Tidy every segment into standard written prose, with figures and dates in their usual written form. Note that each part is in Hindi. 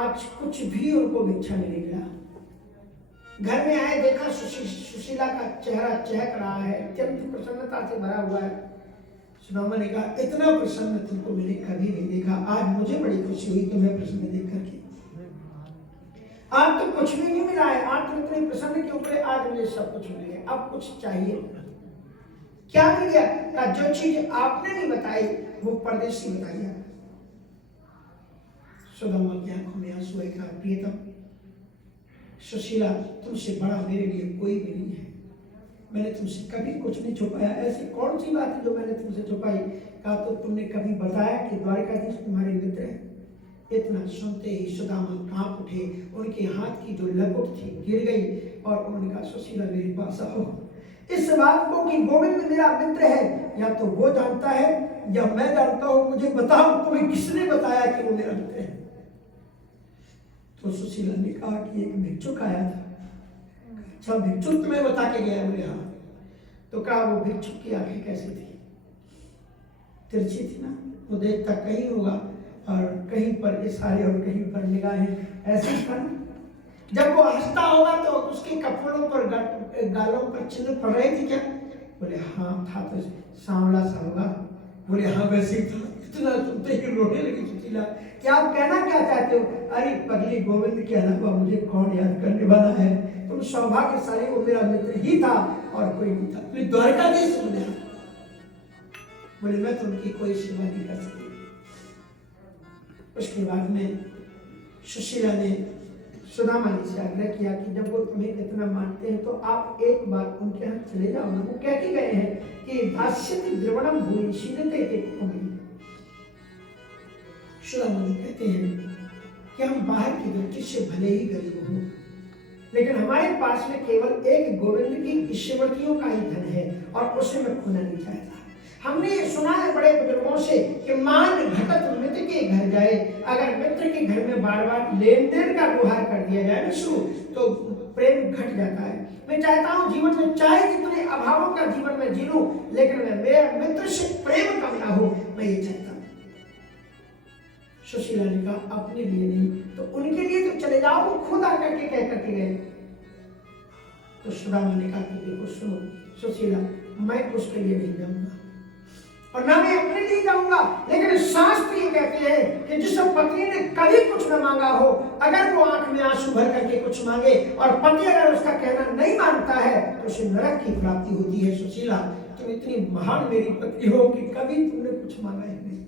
आज कुछ भी उनको भिक्षा नहीं निकला। घर में आए, देखा सुशीला का चेहरा चहक रहा है, अत्यंत प्रसन्नता से भरा हुआ है। सुदामा ने कहा, इतना प्रसन्न तुमको मैंने कभी नहीं देखा, आज मुझे बड़ी खुशी हुई तुम्हें प्रसन्न देख करके। आज तो कुछ भी नहीं मिला है, आज तुम इतने प्रसन्न क्यों पड़े? आज मुझे सब कुछ मिल गया, अब कुछ चाहिए? क्या मिल गया? कहा, जो चीज आपने नहीं बताई वो परदेसी बताइए। सुदामा की आंखों में आंसू आए। कहा, प्रियतम, सुशीला तुमसे बड़ा मेरे लिए कोई भी नहीं है, मैंने तुमसे कभी कुछ नहीं छुपाया। ऐसी कौन सी बात है जो मैंने तुमसे छुपाई? कहा, तो तुमने कभी बताया कि द्वारिकाधीश तुम्हारे मित्र है? इतना सुनते ही सुदामा कांप उठे, उनके हाथ की जो लपट थी गिर गई और उन्होंने कहा, सुशीला मेरे पास आओ। इस बात को कि गोविंद मेरा मित्र है या तो वो जानता है या मैं जानता हूं, मुझे बताओ तुम्हें किसने बताया कि वो मेरा मित्र है? तो सुशीला ने कहा कि एक भिक्षुक आया था। अच्छा, भिक्षुक तुम्हें बता के गया? बोले हाँ। तो कहा, वो भिक्षुक की आंखें कैसी थी? तिरछी थी ना, वो देखता कहीं होगा और कहीं पर इशारे और कहीं पर निगाहें ऐसे था। जब वो हंसता होगा तो उसके कपड़ों पर गालों पर चिन्ह पड़ रही थी क्या? बोले हाँ था, तो सांवला सा होगा। बोले हाँ वैसे ही था। इतना सुनते ही रोने लगी सुशीला। क्या आप कहना क्या चाहते हो? अरे पगली, गोविंद के अलावा मुझे कौन याद करने वाला है? तुम सौभाग्यशाली, वो मेरा मित्र ही था और कोई नहीं था। बोले द्वारकाधीश बोले हाँ। बोले मैं तो उनकी कोई सेवा नहीं कर सकती। उसके बाद में सुशीला ने सुदामा जी से आग्रह किया कि जब वो तुम्हें इतना मानते हैं तो आप एक बार उनके यहाँ चले जाओ ना। वो कह के गए हैं कि दास्यति द्रवणम भूरि शीलते ते कुमि। सुदामा जी कहते हैं कि हम बाहर की दृष्टि से भले ही गरीब हो, लेकिन हमारे पास में केवल एक गोविंद की ईश्वरतियों का ही धन है और उसे मैं खोना नहीं चाहता। हमने ये सुना है बड़े बुजुर्गों से कि मान घटत मित्र के घर जाए। अगर मित्र के घर में बार बार लेन देन का गुहार कर दिया जाए ना शुरू, तो प्रेम घट जाता है। मैं चाहता हूँ जीवन में चाहे जितने अभावों का जीवन में जी लूं, लेकिन मैं मेरे मित्र से प्रेम कम ना हो, मैं ये चाहता हूँ। सुशीला ने कहा, अपने लिए नहीं तो उनके लिए तो चले जाओ, वो खुद आकर के कह करके गए। तो सुदामा ने कहा कि देखो सुनो सुशीला, मैं उसके लिए नहीं जाऊंगा और ना मैं अपने लिए जाऊंगा, लेकिन शास्त्र ये कहते हैं कि जिस पत्नी ने कभी कुछ न मांगा हो, अगर वो आंख में आंसू भर करके कुछ मांगे और पति अगर उसका कहना नहीं मानता है तो उसे नरक की प्राप्ति होती है। सुशीला, तुम इतनी महान मेरी पत्नी हो कि कभी तुमने कुछ मांगा ही नहीं।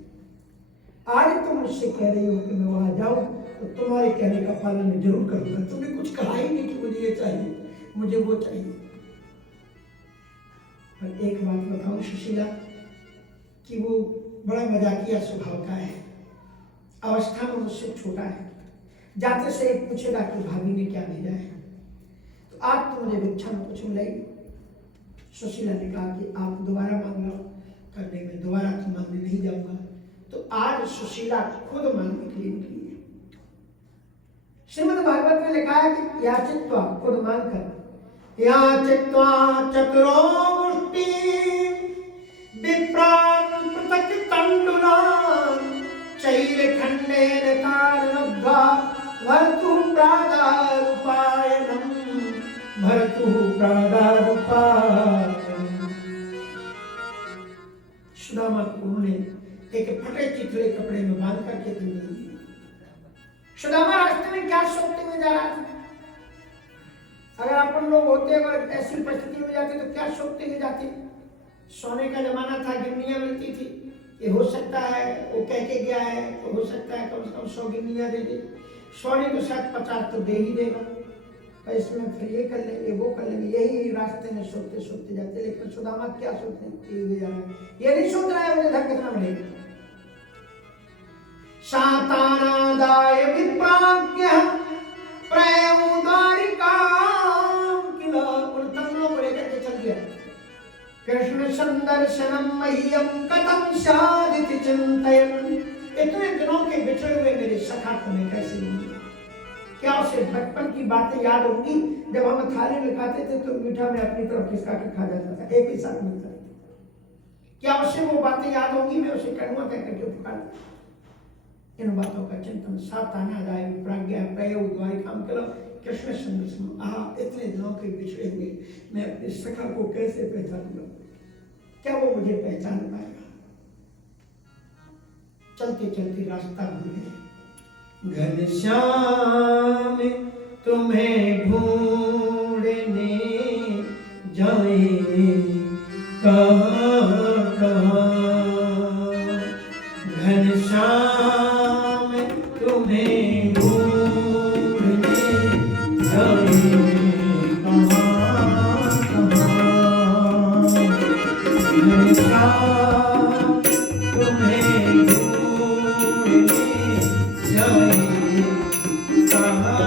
आज तुम मुझसे कह रही हो कि मैं वहां जाऊं, तो तुम्हारे कहने का पालन मैं जरूर करूंगा। तुमने कुछ कहा ही नहीं कि मुझे ये चाहिए, मुझे वो चाहिए। पर एक बात बताऊं सुशीला, कि वो बड़ा मजाकिया स्वभाव का है, अवस्था में मुझसे छोटा है। जाते से एक पूछेगा कि भाभी ने क्या भेजा है, तो आज तो मुझे भिक्षा में कुछ मिलेगी। सुशीला ने कहा कि आप दोबारा मांग लो, करने में दोबारा तो मांगने नहीं जाऊंगा। तो आज सुशीला खुद मांगने के लिए निकली है। श्रीमद् भागवत में लिखा है कि याचित्वा, खुद मांग कर, याचित्वा चतुरो मुष्टि विप्रान् पृथक् तण्डुलान् चैरखण्डेन तारनद्वा भर्तुः प्रादारूपायनम् भर्तुः प्रादारूपायनम्। सुदामा को उन्होंने एक फटे चिथड़े कपड़े में बांध करके दी। सुदामा रास्ते में क्या सोचते हुए जा रहा था? अगर अपन लोग होते, अगर ऐसी परिस्थिति में जाते तो क्या सोचते हुए जाते? सोने का जमाना था, गिन्नियां मिलती थी, ये हो सकता है वो कह के गया है तो हो सकता है कम से कम 100 गिन्नियां दे दे। 100 नहीं तो शायद 50 तो दे ही देगा, पर इसमें फिर ये कर लेंगे वो कर लेंगे, यही रास्ते में सोचते सोचते जाते। लेकिन सुदामा क्या सोचते हुए जा रहा है? ये नहीं सोच रहा है मुझे धन कितना मिलेगा। शातानादाय विप्राज्ञः प्रयमुदारिकां किला, उन तमनों को लेकर के चल दिया। कृष्ण संदर्शनम मह्यम कथम स्यादिति चिंतयन्। इतने दिनों के बिछड़े हुए मेरे सखा तुम्हें कैसे मिले? क्या उसे बचपन की बातें याद होंगी? जब हम थाली में खाते थे तो मीठा में अपनी तरफ खिसका के खा जाता था, एक ही साथ मिलता था। क्या उसे वो बातें याद होंगी? मैं उसे कड़वा कह करके पुकारता। इन बातों का चिंतन सावधान आदाय प्रज्ञा प्रयोग द्वारा काम करो। कृष्ण चंद्र इतने दिनों के बिछड़े हुए मैं अपने सखा को कैसे पहचानूंगा? क्या वो मुझे पहचान पाएगा? चलते चलते रास्ता भूल गए। घनश्याम तुम्हें ढूंढने जाए कहाँ कहाँ, घनश्याम तुम्हें ढूंढने जाए कहाँ कहाँ, घनश्याम तुम्हें ढूंढने जाए कहाँ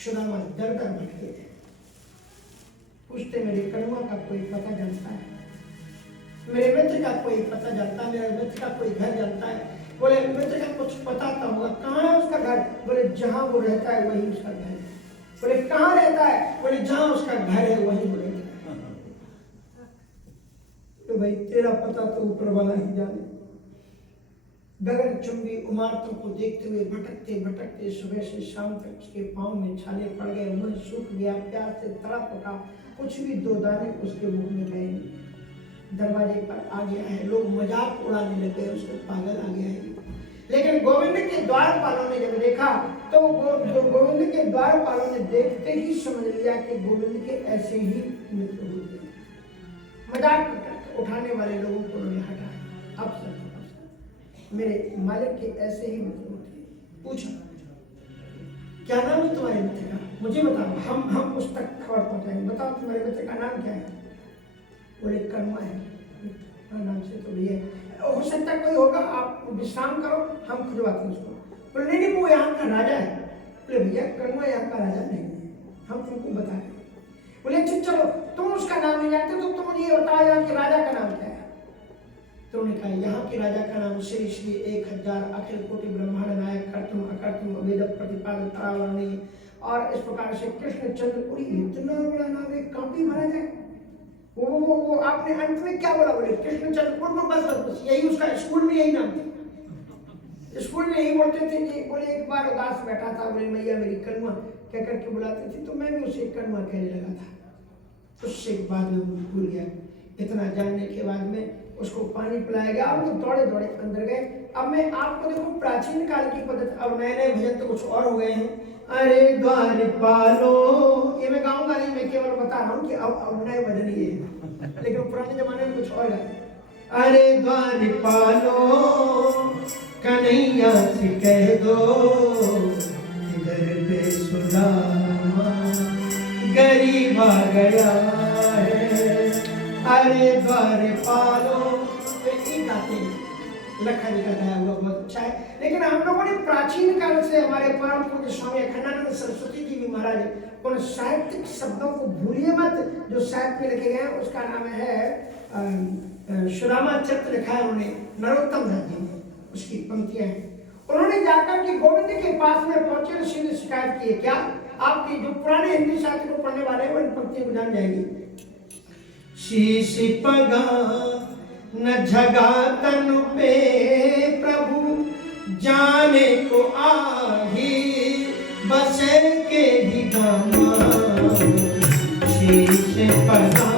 सुदामा दर दर भटके थे। पूछते मेरे कनुआ का कोई पता जानता है, मेरे मित्र का कोई पता जानता है, मेरे मित्र का कोई घर जानता है? बोले मित्र का कुछ पता तो होगा, कहाँ है उसका घर? बोले जहाँ वो रहता है वही उसका घर है। बोले कहाँ रहता है? बोले जहाँ उसका घर है वही वो रहता है। तो भाई तेरा पता तो ऊपर वाला ही जाने। गगन चुंबी इमारतों को देखते हुए भटकते भटकते सुबह से शाम तक उसके पाँव में छाले पड़ गए, मुंह सूख गया, प्यास से तड़प उठा, कुछ भी दो दाने उसके मुंह में गए नहीं। दरवाजे पर आ गया है, लोग मजाक उड़ाने लगे, उसको पागल आ गया है। लेकिन गोविंद के द्वारपालों ने जब देखा तो गोविंद के द्वारपालों ने देखते ही समझ लिया कि गोविंद के ऐसे ही मित्र होते हैं। मजाक उठाने वाले लोगों को उन्होंने हटाया। अब सर मेरे मालिक के ऐसे ही मित्र होते हैं। पूछा क्या नाम है तुम्हारे मित्र का? मुझे बताओ, हम उस तक खबर पहुंचाएंगे। बताओ तुम्हारे मित्र का नाम क्या है? बोले कनुआ है। नाम से तो भैया हो सकता कोई होगा, आप विश्राम करो, हम खुजवाते हैं उसको। बोले नहीं वो यहाँ का राजा है। बोले भैया कनुआ यहाँ का राजा नहीं है, हम तुमको बता रहे। बोले अच्छा चलो तुम उसका नाम नहीं जानते तो तुम मुझे ये बताओ यहाँ के राजा का नाम क्या है? तो उन्होंने कहा यहाँ के राजा का नाम श्री श्री 1000 अखिल कोटि ब्रह्मांड नायक कर्तुम अकर्तुम अवेद प्रतिपादन तरावरणीय। और इस प्रकार से कृष्ण चंद्र पुरी, इतना बड़ा नाम है, काफी महाराज है। वो आपने अंत में क्या बोला? बोले कृष्ण चंद्र, बस यही उसका स्कूल में यही नाम था, स्कूल में यही बोलते थे कि बोले एक बार उदास बैठा था, बोले मैया मेरी कनुआ क्या करके बुलाते थे, तो मैं भी उसे कनुआ कहने लगा था। उससे बाद में भूल गया। इतना जानने के बाद में उसको पानी पिलाया गया और वो दौड़े दौड़े अंदर गए। अब मैं आपको देखो प्राचीन काल की पद्धति, अब नए नए भजन तो कुछ और हो गए हैं। अरे द्वारपालो, ये मैं गाऊंगा नहीं, मैं केवल बता रहा हूँ कि अब नए भजन ये है, लेकिन पुराने जमाने में कुछ और है। अरे द्वारपालो कन्हैया से कह दो, इधर पे सुदामा गरीब आ गया है। अरे द्वारपालो, गाते लखन का गाया हुआ बहुत अच्छा है। लेकिन हम लोगों ने प्राचीन काल से हमारे परम पूज्य स्वामी अखंडानंद सरस्वती जी भी महाराज उन साहित्यिक शब्दों को भूलिए मत जो साहित्य में लिखे गए हैं। उसका नाम है सुदामा चरित्र लिखा है उन्होंने, नरोत्तम दास जी ने, उसकी पंक्तियां हैं। उन्होंने जाकर के गोविंद के पास में पहुंचे, ऋषि ने शिकायत की है। क्या आपके जो पुराने हिंदी साहित्य को पढ़ने वाले हैं वो इन पंक्तियों को जान जाएंगे। शीश पगा न झगा तनु पे प्रभु, जाने को आही बसे के ही गामा। शीश पगा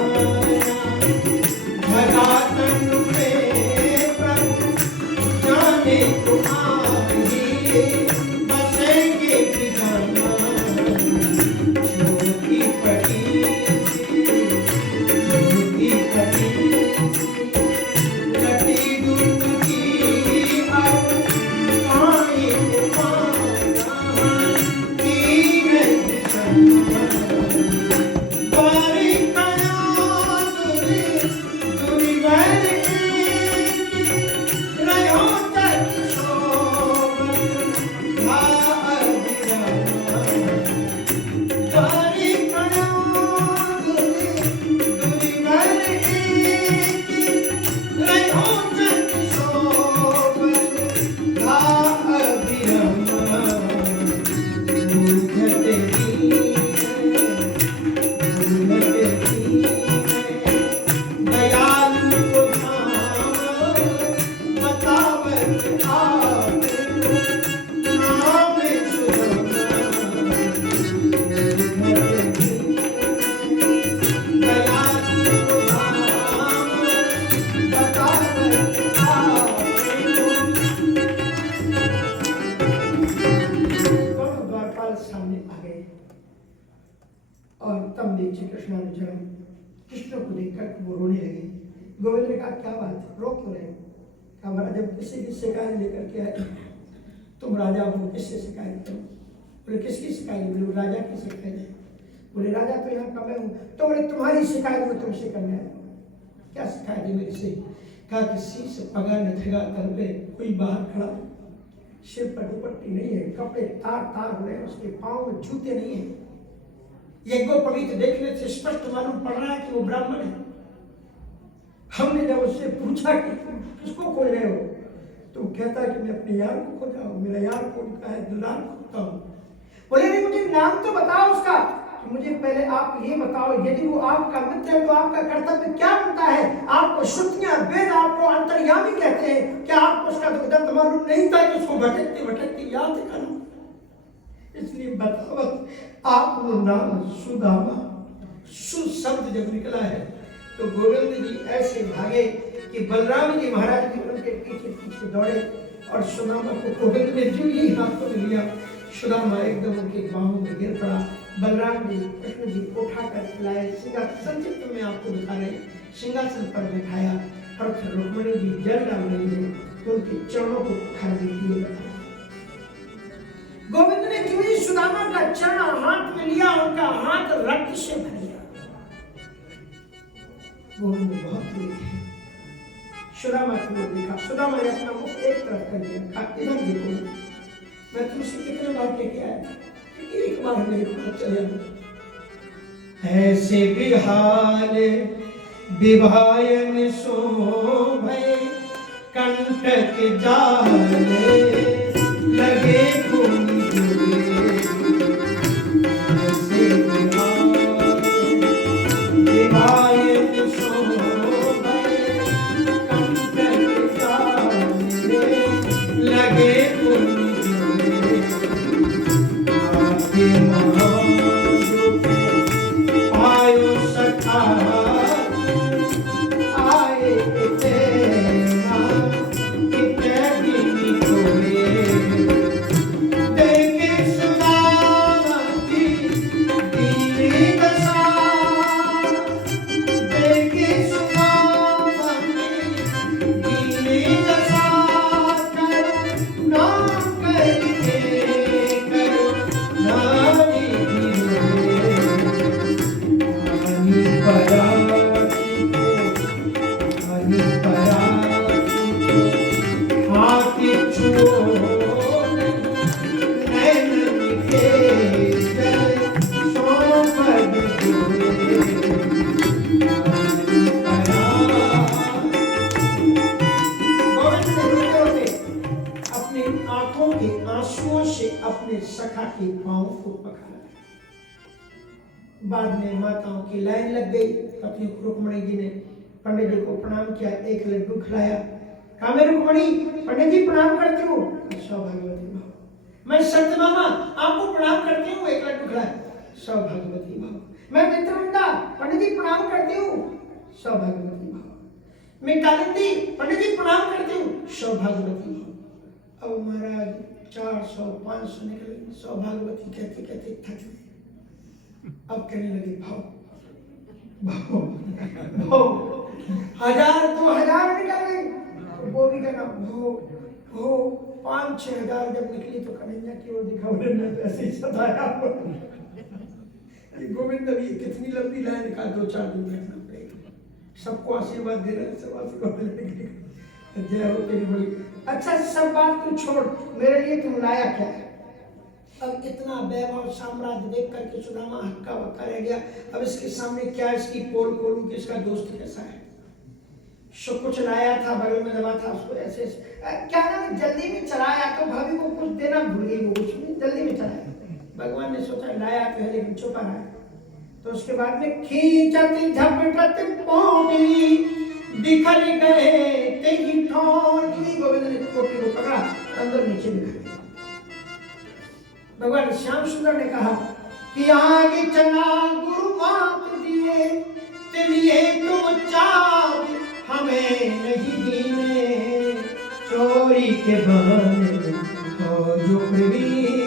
झगा तनु पे प्रभु, जाने को आही बसे के ही गामा। छोटी पटी गोविंद ने कहा क्या बात है, रो क्यों रहे हो? कहा महाराज जब किसी की शिकायत लेकर के आए, तुम राजा हो, किससे शिकायत करो? बोले किसकी शिकायत? बोले राजा की शिकायत है। बोले राजा तो यहाँ का मैं हूँ। तो बोले तुम्हारी शिकायत में तुमसे करने आया। क्या शिकायत है मेरे से? कहा कि सी से पगा न थगा कर पे कोई बाहर खड़ा, सिर पर दुपट्टी नहीं है, कपड़े तार तार हो रहे हैं, उसके पाँव में जूते नहीं है। यज्ञो पवित्र देखने से स्पष्ट मालूम पड़ रहा है कि वो ब्राह्मण है। हमने जब उससे पूछा कि तुम किसको खोज रहे हो, तो कहता कि मैं अपने यार को खोज रहा हूँ। मेरा यार कौन का है? दुलार खोजता हूँ। बोले नहीं मुझे नाम तो बताओ उसका। कि मुझे पहले आप ये बताओ, यदि वो आपका मित्र है तो आपका कर्तव्य क्या बनता है? आपको श्रुतियां वेद आपको अंतर्यामी कहते हैं, क्या आपको उसका दुर्गंध मालूम नहीं था कि उसको भटकते भटकते याद करना? इसलिए बतावत आप नाम सुदामा, सु शब्द जब निकला है तो गोविंद जी ऐसे भागे कि बलराम जी महाराज जी उनके पीछे पीछे दौड़े और सुदामा को गोविंद ने जो ही हाथों में लिया, सुदामा एकदम उनके बाहों में गिर पड़ा। बलराम जी कृष्ण जी उठा कर लाए, सिंहासन संक्षिप्त में आपको बता रहे, सिंहासन पर बैठाया और फिर रुक्मिणी जी जल डाल रही है तो उनके चरणों को खाली किए। गोविंद ने जो ही सुदामा का चरण हाथ में लिया, उनका हाथ रक्त से भर गया। गोविंद बहुत वीर है। सुदामा को देखा, सुदामा ने अपना मुख एक तरफ कर दिया, कहा इधर देखो, मैं तुमसे कितने बार कह के आया, एक बार मेरे पास चले आओ। ऐसे बिहाल विभायन शोभे कंटक जाले लगे ऐसे बिहाल विभायन शोभे कंटक जाले लगे आयो सखा आए देखे सुदामा की दीनी दशा, देखे सुदामा की दीनी दशा, नाम करके अपने सखा के पांव को पकड़ा। बाद में माताओं की लाइन लग गई। पत्नी रुक्मिणी जी ने पंडित जी को प्रणाम किया, एक लड्डू खिलाया। कहा मैं रुक्मिणी पंडित जी प्रणाम करती हूँ। सौभाग्यवती भाव, मैं सत्यभामा आपको प्रणाम करती हूँ, एक लड्डू खिलाया। सौभाग्यवती भाव, मैं मित्रवृंदा पंडित जी प्रणाम करती हूँ। सौभाग्यवती भाव, मैं कालिंदी पंडित जी प्रणाम करती हूँ। सौभाग्यवती भाव। अब महाराज 400-500 निकले, सौभाग्यवती कहते कहते थक गए। अब कहने लगे भाव भाव भाव, 1000-2000 निकल गए। वो भी कहना भाव भाव, 5-6 हजार जब निकली तो कन्हैया की ओर दिखा, उन्होंने ऐसे ही सताया। गोविंद अभी कितनी लंबी लाइन का 2-4 दिन बैठना पड़ेगा, सबको आशीर्वाद दे रहे हैं, सब आशीर्वाद लेंगे। जय हो तेरी बड़ी। अच्छा सब बात तू छोड़, मेरे लिए तुम लाया क्या है? अब इतना वैभव साम्राज्य देख करके सुदामा हक्का बक्का रह गया। अब इसके सामने क्या इसकी पोल खोलूं कि इसका दोस्त कैसा है? सब कुछ लाया था, बगल में दबा था, उसको ऐसे क्या ना जल्दी में चलाया तो भाभी को कुछ देना भूल गई, वो उसने जल्दी में चलाया। भगवान ने सोचा लाया तो है लेकिन छुपा रहा है, तो उसके बाद में खींचत झपटत पौड़ी बिखर गए तेरी ठोर। गोविंद ने टोपी को पकड़ा, अंदर नीचे बिखर। भगवान श्याम सुंदर ने कहा कि आगे चला गुरु मात दिए तेलिए तुम चाव हमें नहीं दीने, चोरी के बहाने हो जो प्रवीण।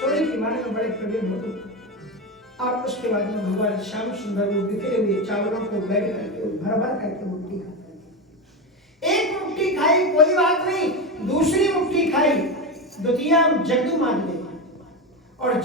चोरी के बारे में बड़े प्रवीण हो तुम। और उसके बाद में भगवान श्याम सुंदर वो बिखरे हुए चावलों को बैठ करके भर भर करके मुट्ठी खाते। एक मुट्ठी खाई कोई बात नहीं, दूसरी मुट्ठी खाई, द्वितीया जगदू मान गए और